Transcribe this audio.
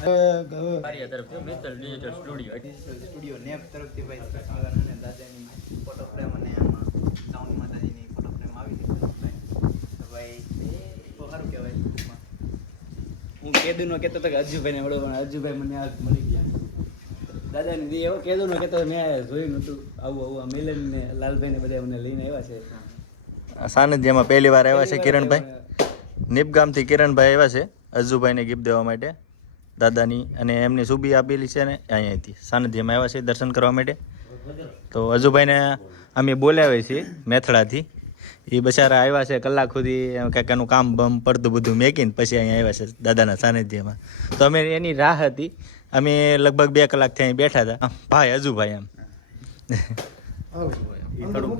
કાર્ય તરફથી Mittal digital studio nap તરફથી ભાઈ કૃષ્ણવાળાને દાદાની ફોટો ફ્રેમ અને આમાં સાઉન્ડ માતાજીની ફોટો ફ્રેમ આવી છે તો ભાઈ તો સારું કહેવાય. હું કેદુનો કહેતો હતો કે અજુભાઈને મળો પણ અજુભાઈ મને આ મળી ગયા. દાદાને એવો કેદુનો કહેતો મેં જોયું નહોતું. આવું મિલન ને લાલભાઈ ને બધા મને લઈને આવ્યા છે. સાનિધ્યમાં પહેલી વાર આવ્યા છે કિરણભાઈ. નીપ ગામથી કિરણભાઈ આવ્યા છે અજુભાઈને ગિફ્ટ દેવા માટે દાદાની, અને એમની સુબી આપેલી છે ને અહીંયાથી સાનિધ્યમાં આવ્યા છે દર્શન કરવા માટે. તો અજુભાઈને અમે બોલાવ્યા છીએ મેથડાથી. એ બચારા આવ્યા છે કલાક સુધી કાંઈક એનું કામ બમ પડતું બધું મેકીને પછી અહીંયા આવ્યા છે દાદાના સાનિધ્યમાં. તો અમે એની રાહ હતી. અમે લગભગ 2 કલાકથી અહીં બેઠા હતા. ભાઈ અજુભાઈ એમ થોડું